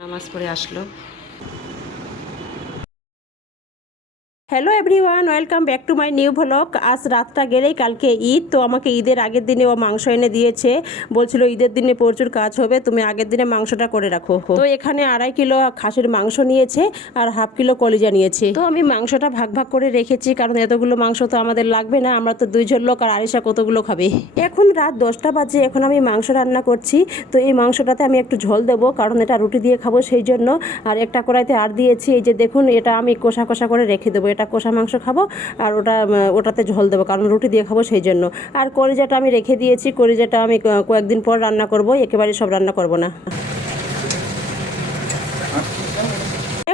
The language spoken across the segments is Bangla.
নামাজ পড়ে আসলো। Hello everyone welcome back to my new vlog আজ রাতটা গেলেই কালকে ঈদ, তো আমাকে ঈদের আগের দিনে ও মাংস এনে দিয়েছে। বলছিল ঈদের দিনে প্রচুর কাজ হবে, তুমি আগের দিনে মাংসটা করে রাখো। তো এখানে আড়াই কিলো খাসির মাংস নিয়েছে আর হাফ কিলো কলিজা নিয়েছে। তো আমি মাংসটা ভাগ ভাগ করে রেখেছি, কারণ এতগুলো মাংস তো আমাদের লাগবে না, আমরা তো দুইজন লোক আর আরিসা কতগুলো খাবে। এখন রাত দশটা বাজে, এখন আমি মাংস রান্না করছি। তো এই মাংসটাতে আমি একটু ঝোল দেবো, কারণ এটা রুটি দিয়ে খাব সেই জন্য। আর একটা কড়াইতে আর দিয়েছি, এই যে দেখুন, এটা আমি কষা কষা করে রেখে দেবো। এটা কষা মাংস খাব আর ওটা ওটাতে ঝোল দেবো, কারণ রুটি দিয়ে খাব সেই জন্য। আর কলিজাটা আমি রেখে দিয়েছি, কলিজাটা আমি কয়েকদিন পর রান্না করব, একেবারে সব রান্না করব না।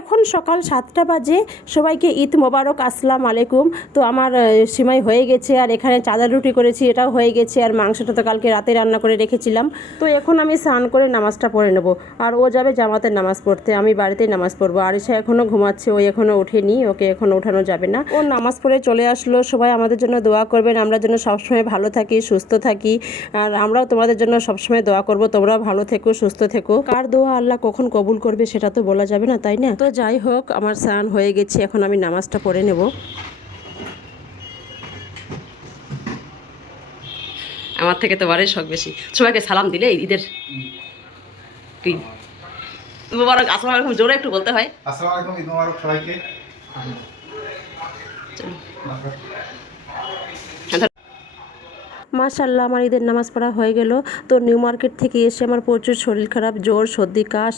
এখন সকাল সাতটা বাজে, সবাইকে ঈদ মোবারক, আসসালাম আলাইকুম। তো আমার সিমাই হয়ে গেছে আর এখানে চাঁদার রুটি করেছি, এটাও হয়ে গেছে আর মাংসটা তো কালকে রাতে রান্না করে রেখেছিলাম। তো এখন আমি স্নান করে নামাজটা পড়ে নেব। আর ও যাবে জামাতের নামাজ পড়তে, আমি বাড়িতেই নামাজ পড়ব। আরিসা এখনও ঘুমাচ্ছে, ও এখনও ওঠেনি, ওকে এখনও ওঠানো যাবে না। ও নামাজ পড়ে চলে আসলো, সবাই আমাদের জন্য দোয়া করবেন, আমরা যেন সবসময় ভালো থাকি, সুস্থ থাকি। আর আমরাও তোমাদের জন্য সবসময় দোয়া করব, তোমরাও ভালো থেকো, সুস্থ থেকো। কার দোয়া আল্লাহ কখন কবুল করবে সেটা তো বলা যাবে না, তাই না? তো যাই হোক আমার স্নান হয়ে গেছে এখন আমি নামাজটা পড়ে নেব। আমার থেকে তো বারে শখ বেশি। সবাইকে সালাম দিলে ঈদের কি? মোবারক আসসালামু আলাইকুম জোরে একটু বলতে হয়। আসসালামু আলাইকুম ঈদ মুবারক সবাইকে। চলো। মাশাল্লাহ আমার ঈদের নামাজ পড়া হয়ে গেল। তো নিউ মার্কেট থেকে এসে আমার প্রচুর শরীর খারাপ, জ্বর, সর্দি, কাশ,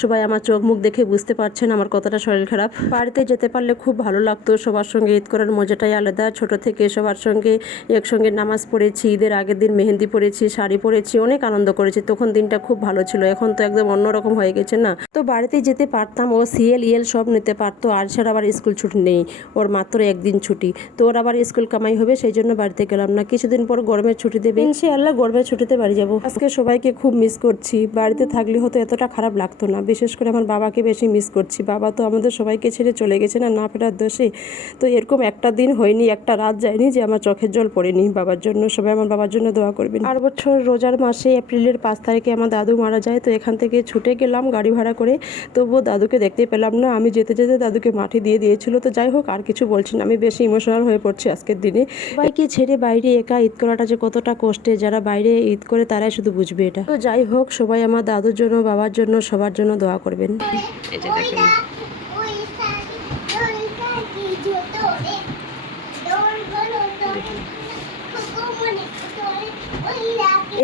সবাই আমার চোখ মুখ দেখে বুঝতে পারছেন আমার কতটা শরীর খারাপ। বাড়িতে যেতে পারলে খুব ভালো লাগতো, সবার সঙ্গে ঈদ করার মজাটাই আলাদা। ছোট থেকে সবার সঙ্গে একসঙ্গে নামাজ পড়েছি, ঈদের আগের দিন মেহেন্দি পড়েছি শাড়ি পরেছি, অনেক আনন্দ করেছি। তখন দিনটা খুব ভালো ছিল, এখন তো একদম অন্যরকম হয়ে গেছে না। তো বাড়িতে যেতে পারতাম ও সিএল, ইএল সব নিতে পারতো, আর ছাড়া আবার স্কুল ছুটি নেই, ওর মাত্র একদিন ছুটি। তো ওর আবার স্কুল কামাই হবে, সেই জন্য বাড়িতে গেলাম না। কিছুদিন পর গরমের ছুটি দেবে। ইনশাআল্লাহ গরমের ছুটিতে বাড়ি যাব। আজকে সবাইকে খুব মিস করছি। বাড়িতে থাকলে হয়তো এতটা খারাপ লাগতো না। বিশেষ করে আমার বাবাকে বেশি মিস করছি। বাবা তো আমাদের সবাইকে ছেড়ে চলে গেছে না না ফেরার দোষে তো এরকম একটা দিন হয়নি একটা রাত যায়নি যে আমার চোখের জল পড়েনি। বাবার জন্য সবাই আমার বাবার জন্য দোয়া করবেন। আর বছর রোজার মাসে এপ্রিলের পাঁচ তারিখে আমার দাদু মারা যায়। তো এখান থেকে ছুটে গেলাম গাড়ি ভাড়া করে। তবুও দাদুকে দেখতে পেলাম না। আমি যেতে যেতে দাদুকে মাঠে দিয়ে দিয়েছিল। তো যাই হোক আর কিছু বলছি না। আমি বেশি ইমোশনাল হয়ে পড়ছি আজকের দিনে। বাইকে ছেড়ে বাইরে একা ঈদ করাটা যে কতটা কষ্টে যারা বাইরে ঈদ করে তারাই শুধু বুঝবে এটা। তো যাই হোক সবাই আমার দাদুর জন্য বাবার জন্য সবার জন্য দোয়া করবেন। এই যে দেখুন।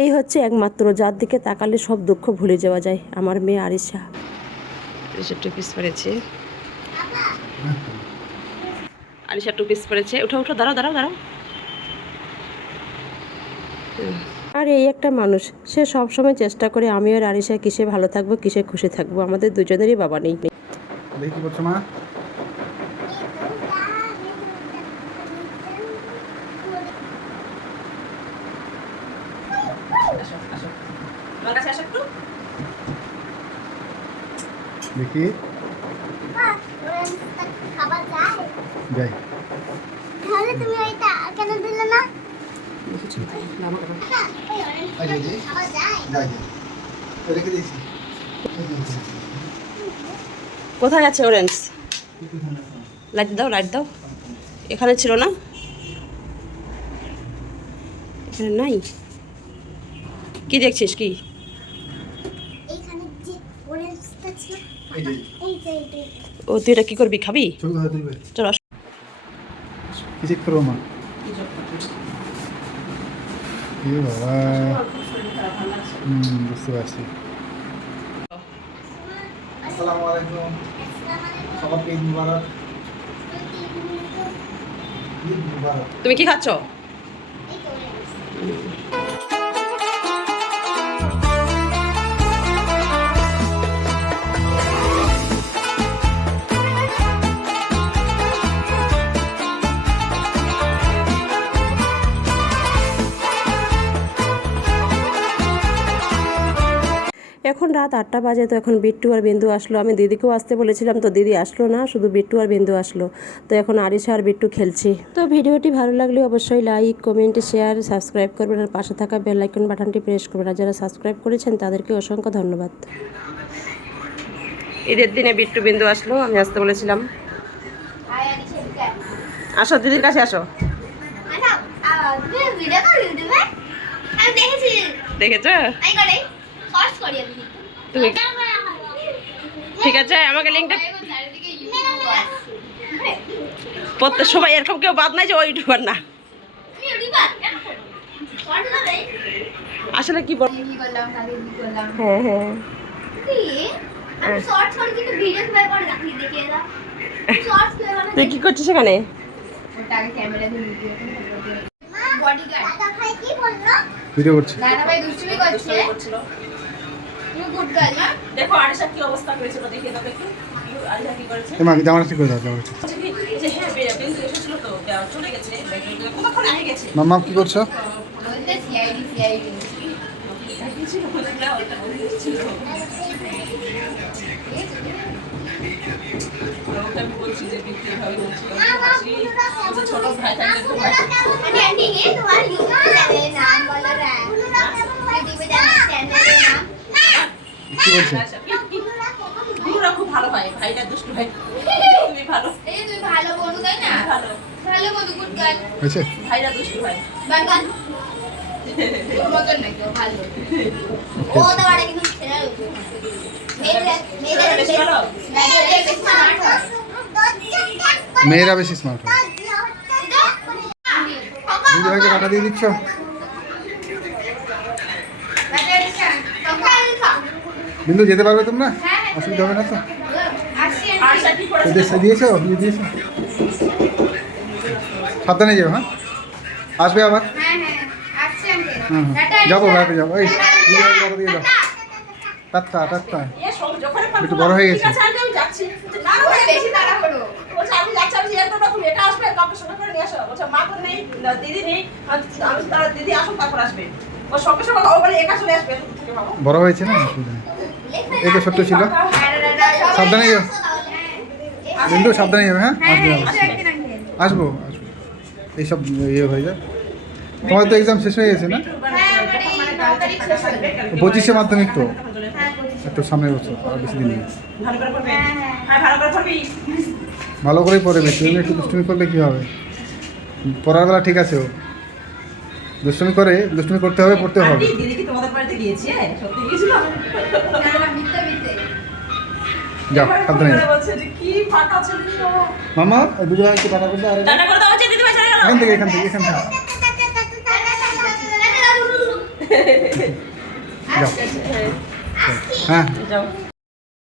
এই হচ্ছে একমাত্র যার দিকে তাকালে সব দুঃখ ভুলে যাওয়া যায় আমার মেয়ে আরিশা। আলিশা টু পিস পরেছে। আলিশা টু পিস পরেছে। উঠো উঠো দাঁড়াও দাঁড়াও দাঁড়াও। আর এই একটা মানুষ সে সব সময় চেষ্টা করে আমি আর আরিশা কিসে ভালো থাকব কিসে খুশি থাকব? আমাদের দুজনেরই বাবা নেই। দেখি মা। দেখি। যাই। তাহলে তুমি ওইটা কেন দিলে না? দিয়েছি কোথায় আছে অরেঞ্জ লাইট দাও লাইট দাও। এখানে ছিল না? এখানে নাই? কি দেখছিস কি? ও তুই এটা কি করবি খাবি? চলো আসো। কি চেক করব মা এ বাবা হুম বুঝতে পারছি আসসালামু আলাইকুম সবাইকে ঈদ মুবারক তুমি কি খাচ্ছ? রাত আটটা বাজে তো এখন বিট্টু আর বিন্দু আসলো। আমি দিদিকেও আসতে বলেছিলাম তো দিদি আসলো না শুধু বিট্টু আর বিন্দু আসলো। তো এখন আরিশা আর বিট্টু খেলছি। তো ভিডিওটি ভালো লাগলে অবশ্যই লাইক কমেন্ট শেয়ার সাবস্ক্রাইব করবেন আর পাশে থাকা বেল আইকন বাটনটি প্রেস করবেন। আর যারা সাবস্ক্রাইব করেছেন তাদেরকে অসংখ্য ধন্যবাদ। ঈদের দিনে বিট্টু বিন্দু আসলো আমি আসতে বলেছিলাম। আসো দিদির কাছে আসো। আমি দেখেছি। তুমি ঠিক আছে আমাকে লিঙ্কটা প্রত্যেক সবাই এরকম কেউ বাদ নাই যে ওই ইউটিউবার না। আসলে কি বল হ্যাঁ হ্যাঁ। তুই কি করছিস এখানে? ওটা আগে ক্যামেরা দিয়ে ভিডিও বডিগার্ড দাদা ভাই কি বলল? ভিডিও করছি। দাদা ভাই দুষ্টুমি করছে। তুমি গুড গার্ল না? দেখো আরিশা কি অবস্থা করেছে তো দেখিয়ে দাও দেখি। আরিশা কি করেছে? এমা জামাটা ঠিক করে দাও জামাটা ঠিক যে হ্যাঁ বে- বিন্দু এসেছিল তো। চলে গেছে কতক্ষণ আগে গেছে? মাম্মা কি করছ? বলতে সিআইডি সিআইডি বলছে ছোট ভাই থাকলে কি বলছো খুব ভালো ভাই ভাইটা দুষ্টু ভাই তুমি ভালো। এই তুমি ভালো বন্ধু তাই না? ভালো। ভালো বন্ধু গুড গার্ল হয়েছে? ভাইরা দুষ্টু ভাই হয়। মেয়েরা বেশি স্মার্ট হয়। টাকা দিয়ে দিচ্ছ? বিন্দু যেতে পারবে তোমরা? অসুবিধা হবে না তো? এদের দিয়েছ দিয়ে দিয়েছ? সাবধানে যাবে হ্যাঁ? আসবে আবার? হুম হুম। যাব ভাইপে যাব। এই দিয়ে দাও টাট্টা টাট্টা একটু বড় হয়ে গেছে। বড় হয়েছে না? অসুবিধা নেই। এই তো ছোট্ট ছিল। সাবধানে যাও বিন্দু সাবধানে যাবে হ্যাঁ? আসবে আসব আসব। এইসব ইয়ে হয়ে যায়। তোমার তো এক্সাম শেষ হয়ে গেছে না? পঁচিশে মাধ্যমিক তো? একটু সামনের বছর আর বেশি দিন নেই ভালো হ্যাঁ করেই পড়বে তুমি একটু দুষ্টুমি করলে কী হবে? পড়ার বেলা ঠিক আছে ও। দুষ্টুমি করে দুষ্টুমি করতে হবে পড়তে হবে। আন্টি, দিদি কি তোমাদের বাড়িতে গিয়েছে? সত্যি গিয়েছিল? যাও সাবধানে ফোন যাও। করে বলছে যে কি ফাঁকা ছিল মামা দুটো একটু টাকা করতে আর টাটা করে দাও হচ্ছে দিদি ভাই চলে গেল। এখান থেকে এখান থেকে এখান থেকে। যাও। হ্যাঁ। যাও।